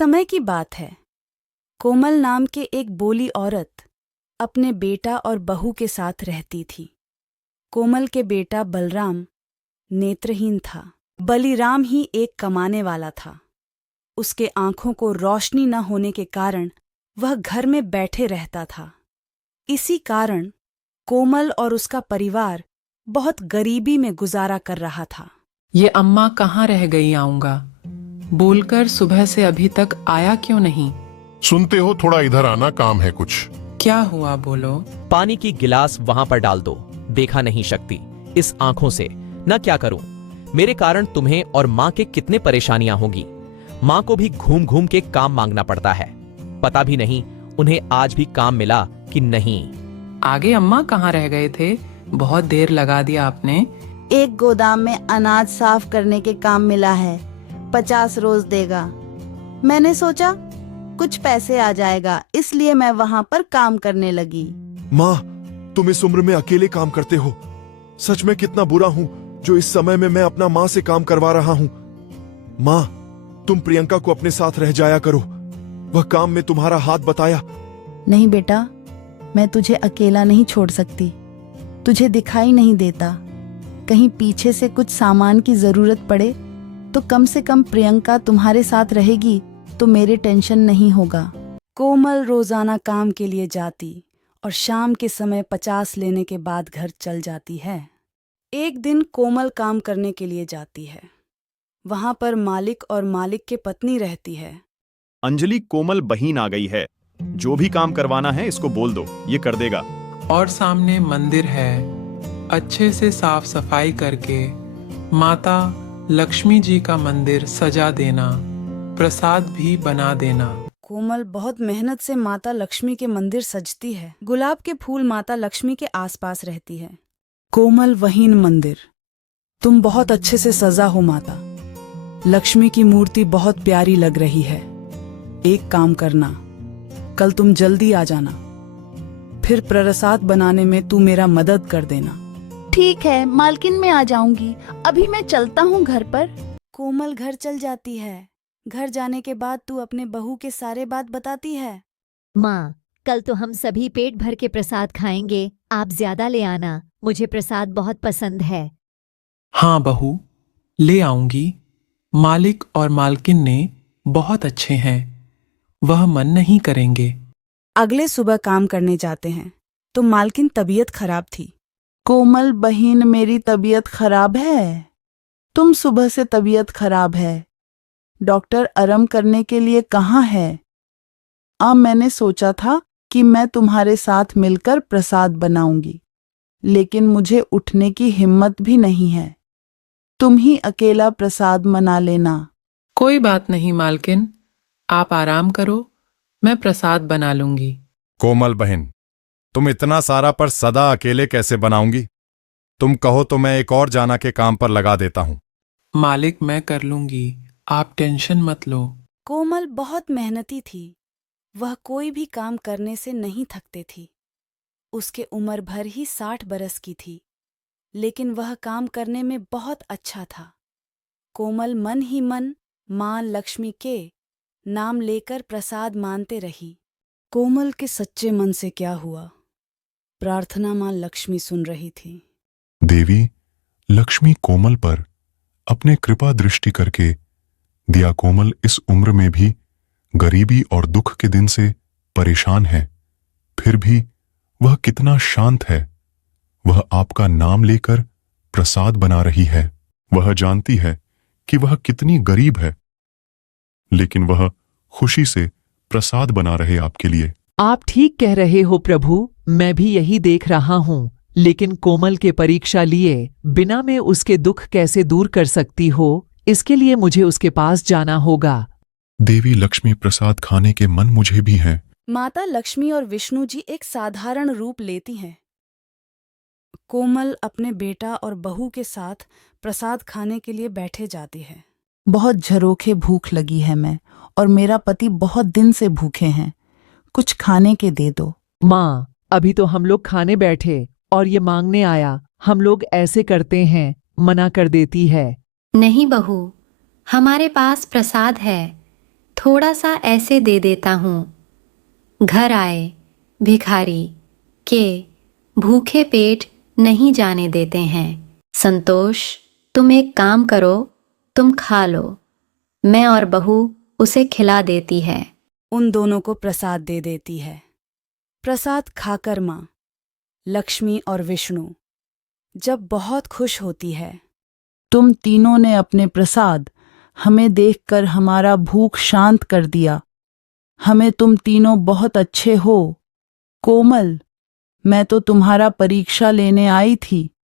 समय की बात है। कोमल नाम के एक बोली औरत अपने बेटा और बहू के साथ रहती थी। कोमल के बेटा बलराम नेत्रहीन था। बलिराम ही एक कमाने वाला था। उसके आंखों को रोशनी न होने के कारण वह घर में बैठे रहता था। इसी कारण कोमल और उसका परिवार बहुत गरीबी में गुजारा कर रहा था। ये अम्मा कहाँ रह गई? आऊंगा बोलकर सुबह से अभी तक आया क्यों नहीं? सुनते हो, थोड़ा इधर आना, काम है कुछ। क्या हुआ बोलो। पानी की गिलास वहां पर डाल दो। देखा नहीं सकती इस आंखों से, न क्या करूं। मेरे कारण तुम्हें और माँ के कितने परेशानियां होगी। माँ को भी घूम घूम के काम मांगना पड़ता है। पता भी नहीं उन्हें आज भी काम मिला कि नहीं। आगे अम्मा कहाँ रह गए थे? बहुत देर लगा दिया आपने। एक गोदाम में अनाज साफ करने के काम मिला है, 50 रोज देगा। मैंने सोचा कुछ पैसे आ जाएगा, इसलिए मैं वहाँ पर काम करने लगी। माँ, तुम इस उम्र में अकेले काम करते हो। सच में कितना बुरा हूँ जो इस समय में मैं अपना माँ से काम करवा रहा हूँ। माँ, तुम प्रियंका को अपने साथ रह जाया करो। वह काम में तुम्हारा हाथ बताया। नहीं बेटा, मैं तुझे अकेला नहीं छोड़ सकती। तुझे दिखाई नहीं देता। कहीं पीछे से कुछ सामान की जरूरत पड़े तो कम से कम प्रियंका तुम्हारे साथ रहेगी तो मेरे टेंशन नहीं होगा। कोमल रोजाना काम के लिए जाती और शाम के समय 50 लेने के बाद घर चल जाती है। एक दिन कोमल काम करने के लिए जाती है। वहां पर मालिक और मालिक के पत्नी रहती है। अंजलि, कोमल बहन आ गई है। जो भी काम करवाना है इसको बोल दो, ये कर देगा। और सामने मंदिर है, अच्छे से साफ सफाई करके माता लक्ष्मी जी का मंदिर सजा देना, प्रसाद भी बना देना। कोमल बहुत मेहनत से माता लक्ष्मी के मंदिर सजती है। गुलाब के फूल माता लक्ष्मी के आसपास रहती है। कोमल वहीन मंदिर, तुम बहुत अच्छे से सजा हो माता। लक्ष्मी की मूर्ति बहुत प्यारी लग रही है। एक काम करना, कल तुम जल्दी आ जाना, फिर प्रसाद बनाने में तू मेरा मदद कर देना। ठीक है मालकिन, मैं आ जाऊंगी। अभी मैं चलता हूँ घर पर। कोमल घर चल जाती है। घर जाने के बाद तू अपने बहू के सारे बात बताती है। माँ, कल तो हम सभी पेट भर के प्रसाद खाएंगे। आप ज्यादा ले आना, मुझे प्रसाद बहुत पसंद है। हाँ बहू, ले आऊंगी। मालिक और मालकिन ने बहुत अच्छे हैं, वह मन नहीं करेंगे। अगले सुबह काम करने जाते हैं तो मालकिन तबीयत खराब थी। कोमल बहन, मेरी तबीयत खराब है। तुम सुबह से तबीयत खराब है। डॉक्टर आराम करने के लिए कहाँ है? मैंने सोचा था कि मैं तुम्हारे साथ मिलकर प्रसाद बनाऊंगी, लेकिन मुझे उठने की हिम्मत भी नहीं है। तुम ही अकेला प्रसाद बना लेना। कोई बात नहीं मालकिन, आप आराम करो, मैं प्रसाद बना लूंगी। कोमल बहन, तुम इतना सारा पर सदा अकेले कैसे बनाऊंगी? तुम कहो तो मैं एक और जाना के काम पर लगा देता हूं। मालिक, मैं कर लूंगी, आप टेंशन मत लो। कोमल बहुत मेहनती थी। वह कोई भी काम करने से नहीं थकते थी। उसके उम्र भर ही 60 बरस की थी, लेकिन वह काम करने में बहुत अच्छा था। कोमल मन ही मन माँ लक्ष्मी के नाम लेकर प्रसाद मानते रही। कोमल के सच्चे मन से क्या हुआ? प्रार्थना माँ लक्ष्मी सुन रही थी। देवी लक्ष्मी कोमल पर अपने कृपा दृष्टि करके दिया। कोमल इस उम्र में भी गरीबी और दुख के दिन से परेशान है, फिर भी वह कितना शांत है। वह आपका नाम लेकर प्रसाद बना रही है। वह जानती है कि वह कितनी गरीब है, लेकिन वह खुशी से प्रसाद बना रहे आपके लिए। आप ठीक कह रहे हो प्रभु, मैं भी यही देख रहा हूँ। लेकिन कोमल के परीक्षा लिए बिना मैं उसके दुख कैसे दूर कर सकती हो? इसके लिए मुझे उसके पास जाना होगा। देवी लक्ष्मी, प्रसाद खाने के मन मुझे भी हैं। माता लक्ष्मी और विष्णु जी एक साधारण रूप लेती हैं। कोमल अपने बेटा और बहू के साथ प्रसाद खाने के लिए बैठे जाती है। बहुत झरोखे भूख लगी है मैं, और मेरा पति बहुत दिन से भूखे हैं। कुछ खाने के दे दो। माँ, अभी तो हम लोग खाने बैठे और ये मांगने आया। हम लोग ऐसे करते हैं, मना कर देती है। नहीं बहू, हमारे पास प्रसाद है, थोड़ा सा ऐसे दे देता हूँ। घर आए भिखारी के भूखे पेट नहीं जाने देते हैं। संतोष, तुम एक काम करो, तुम खा लो, मैं और बहू उसे खिला देती है। उन दोनों को प्रसाद दे देती है। प्रसाद खाकर माँ लक्ष्मी और विष्णु जब बहुत खुश होती है। तुम तीनों ने अपने प्रसाद हमें देखकर हमारा भूख शांत कर दिया। हमें तुम तीनों बहुत अच्छे हो। कोमल, मैं तो तुम्हारा परीक्षा लेने आई थी।